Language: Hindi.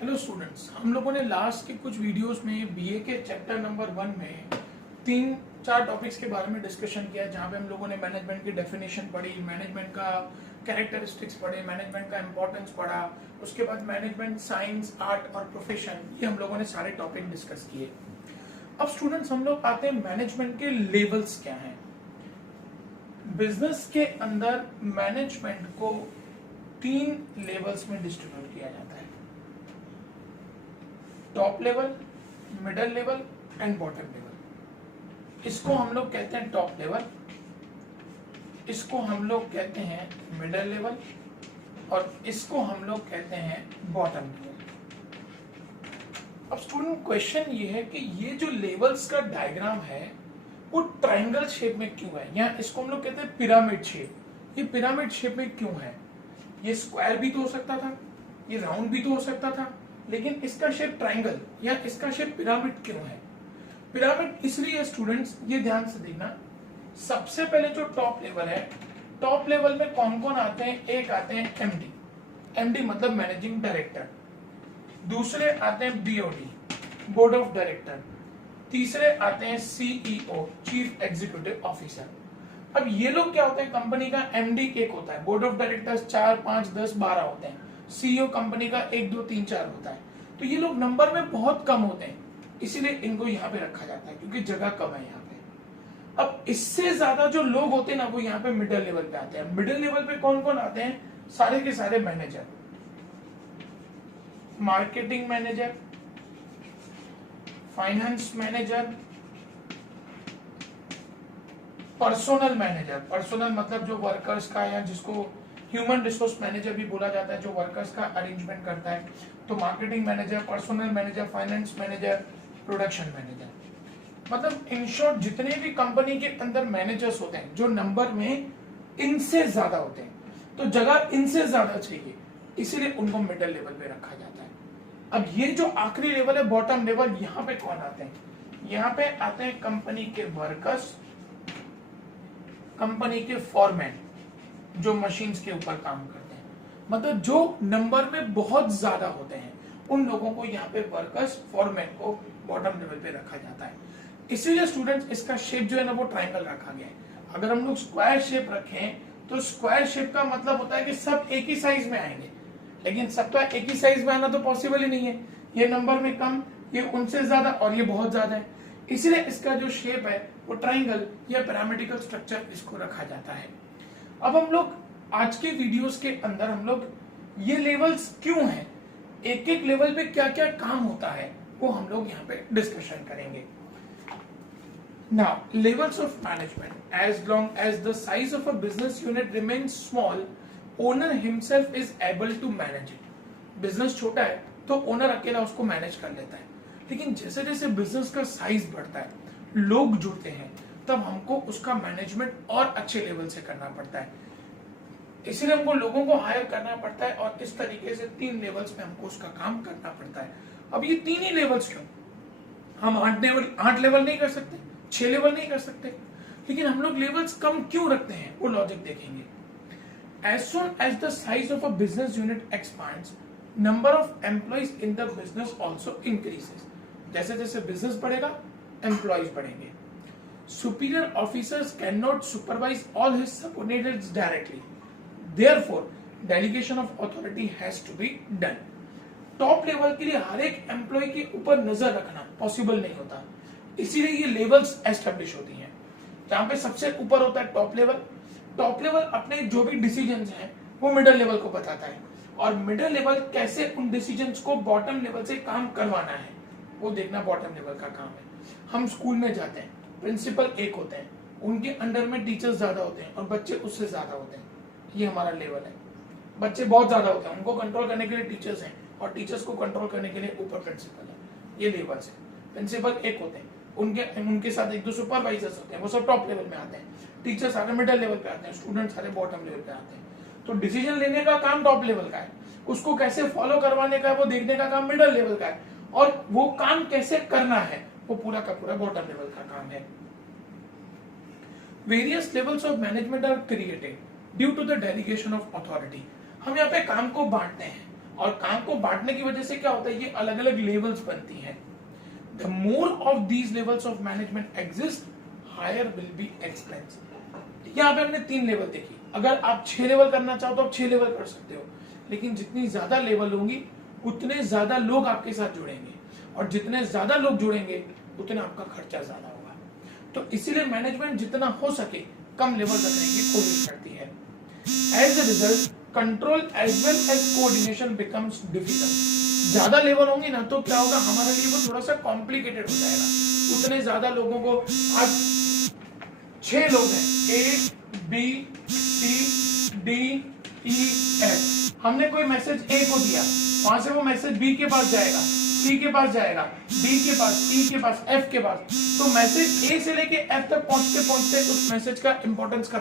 हेलो स्टूडेंट्स, हम लोगों ने लास्ट के कुछ वीडियोस में बीए के चैप्टर नंबर 1 में 3-4 टॉपिक्स के बारे में डिस्कशन किया, जहाँ पे हम लोगों ने मैनेजमेंट की डेफिनेशन पढ़ी, मैनेजमेंट का कैरेक्टरिस्टिक्स पढ़े, मैनेजमेंट का इंपॉर्टेंस पढ़ा, उसके बाद मैनेजमेंट साइंस, आर्ट और प्रोफेशन, ये हम लोगों ने सारे टॉपिक डिस्कस किए। अब स्टूडेंट्स हम लोग आते हैं मैनेजमेंट के लेवल्स क्या हैं। बिजनेस के अंदर मैनेजमेंट को 3 लेवल्स में डिस्ट्रीब्यूट किया जाता है, top level, middle level and bottom level. इसको हम लोग कहते हैं टॉप लेवल, इसको हम लोग कहते हैं मिडल लेवल और इसको हम लोग कहते हैं बॉटम लेवल। अब स्टूडेंट क्वेश्चन ये है कि ये जो लेवल्स का डायग्राम है वो ट्रायंगल शेप में क्यों है, या इसको हम लोग कहते हैं पिरामिड शेप। ये पिरामिड शेप में क्यों है? ये स्क्वायर भी तो हो सकता था, ये राउंड भी तो हो सकता था, लेकिन इसका शेप ट्रायंगल या इसका शेप पिरामिड क्यों है? पिरामिड इसलिए स्टूडेंट्स, ये ध्यान से देखना, सबसे पहले जो टॉप लेवल है, टॉप लेवल में कौन कौन आते हैं? एक आते हैं एमडी, एमडी मतलब मैनेजिंग डायरेक्टर, दूसरे आते हैं बीओडी, बोर्ड ऑफ डायरेक्टर, तीसरे आते हैं सीईओ, चीफ एग्जीक्यूटिव ऑफिसर। अब ये लोग क्या होते हैं? कंपनी का एमडी एक होता है, बोर्ड ऑफ डायरेक्टर्स 4, 5, 10, 12 होते हैं, सीईओ कंपनी का 1, 2, 3, 4 होता है। तो ये लोग नंबर में बहुत कम होते हैं, इसीलिए इनको यहाँ पे रखा जाता है क्योंकि जगह कम है यहाँ पे। अब इससे ज्यादा जो लोग होते हैं ना, वो यहाँ पे मिडिल लेवल पे आते हैं। मिडिल लेवल पे कौन कौन आते हैं? सारे के सारे manager, marketing manager, finance manager, personnel manager. Personnel मतलब जो वर्कर्स का, या जिसको ह्यूमन रिसोर्स मैनेजर भी बोला जाता है, जो वर्कर्स का अरेंजमेंट करता है। तो marketing manager, personnel manager, finance manager, production manager, मतलब इन शॉर्ट जितने भी कंपनी के अंदर मैनेजर्स होते हैं जो नंबर में इनसे ज्यादा होते हैं, तो जगह इनसे ज्यादा चाहिए, इसीलिए उनको मिडिल लेवल पे रखा जाता है। अब ये जो आखिरी लेवल है, बॉटम लेवल, यहाँ पे कौन आते हैं? यहाँ पे आते हैं कंपनी के वर्कर्स, कंपनी के फॉरमैन जो मशीन्स के ऊपर काम करते हैं, मतलब जो नंबर में बहुत ज्यादा होते हैं, उन लोगों को यहाँ पे वर्कर्स, फॉरमैन को बॉटम लेवल पे रखा जाता है। इसीलिए स्टूडेंट्स इसका शेप जो है ना, वो ट्रायंगल रखा गया है। अगर हम लोग स्क्वायर शेप रखें तो स्क्वायर शेप का मतलब होता है कि सब एक ही साइज में आएंगे, लेकिन सबका एक ही साइज में आना तो पॉसिबल ही नहीं है। ये नंबर में कम, ये उनसे ज्यादा और ये बहुत ज्यादा है, इसलिए इसका जो शेप है वो ट्रायंगल या पिरामिडिकल स्ट्रक्चर इसको रखा जाता है। अब हम लोग आज के वीडियोस के अंदर हम लोग ये लेवल्स क्यों हैं, एक एक लेवल पे क्या क्या काम होता है, वो हम लोग यहाँ पे डिस्कशन करेंगे। Now, levels of management. As long as the size of a business unit remains small, owner himself is able to manage it. Business छोटा है तो ओनर अकेला उसको मैनेज कर लेता है, लेकिन जैसे जैसे बिजनेस का साइज बढ़ता है, लोग जुड़ते हैं, तब हमको उसका मैनेजमेंट और अच्छे लेवल से करना पड़ता है। इसीलिए हमको लोगों को हायर करना पड़ता है और इस तरीके से 3 लेवल्स में हमको उसका काम करना पड़ता है। अब ये 3 ही लेवल्स क्यों? हम 8 लेवल नहीं कर सकते, 6 लेवल नहीं कर सकते, लेकिन हम लोग लेवल्स कम क्यों रखते हैं, वो लॉजिक देखेंगे। As soon as the size of a business unit expands, number of employees in the business also increases. जैसे जैसे बिजनेस बढ़ेगा, एम्प्लॉइज बढ़ेंगे। Superior officers cannot supervise all his subordinates directly. Therefore, delegation of authority has to be done. Top level के लिए हर एक एम्प्लॉय के ऊपर नजर रखना पॉसिबल नहीं होता, इसीलिए ये लेवल्स एस्टेब्लिश होती हैं। जहां पे सबसे ऊपर होता है टॉप लेवल, टॉप लेवल अपने जो भी डिसीजंस हैं वो मिडिल लेवल को बताता है, और मिडिल लेवल कैसे उन डिसीजंस को बॉटम लेवल से काम करवाना है वो देखना बॉटम लेवल का काम है। हम स्कूल में जाते हैं, प्रिंसिपल एक होते हैं, उनके अंडर में टीचर्स ज्यादा होते हैं और बच्चे उससे ज्यादा होते हैं, ये हमारा लेवल है। बच्चे बहुत ज्यादा होते हैं, उनको कंट्रोल करने के लिए टीचर्स हैं, और टीचर्स को कंट्रोल करने के लिए ऊपर प्रिंसिपल है, ये लेवल्स है। प्रिंसिपल एक होते हैं, उनके साथ 1-2 सुपरवाइजर्स होते हैं, वो सब टॉप लेवल में आते हैं। टीचर सारे मिडिल लेवल पे आते हैं, स्टूडेंट सारे बॉटम लेवल पे आते हैं। तो डिसीजन लेने का काम टॉप लेवल का है, उसको कैसे फॉलो करवाने का है वो देखने का काम मिडिल लेवल का है, और वो काम कैसे करना है वो पूरा का पूरा बॉटम लेवल का काम है। Various levels of management are created due to the delegation of authority. हम यहाँ पे काम को बांटते हैं और काम को बांटने की वजह से क्या होता है, ये अलग अलग लेवल्स बनती हैं। The more of these levels of management exist, higher will be expense. यहाँ पे हमने 3 लेवल देखी। अगर आप 6 लेवल करना चाहो तो आप 6 लेवल कर सकते हो, लेकिन जितनी ज्यादा लेवल होंगी उतने ज्यादा लोग आपके साथ जुड़ेंगे, और जितने ज्यादा लोग जुड़ेंगे उतना आपका खर्चा ज्यादा होगा। तो इसीलिए मैनेजमेंट जितना हो सके कम लेवल रखने की कोशिश करती है। As a result control as well as coordination becomes difficult. ज्यादा लेवल होंगी ना तो क्या होगा, हमारे लिए वो थोड़ा सा कॉम्प्लिकेटेड हो जाएगा। उतने ज्यादा लोगों को, आज 6 लोग हैं, A B C D E F, हमने कोई मैसेज A को दिया, वहां से वो मैसेज B के पास जाएगा, C के पास जाएगा, D के पास, E के पास, F के पास। तो मैसेज A से लेके F तक पहुंचते पहुंचते उस मैसेज का इंपॉर्टेंस खत्म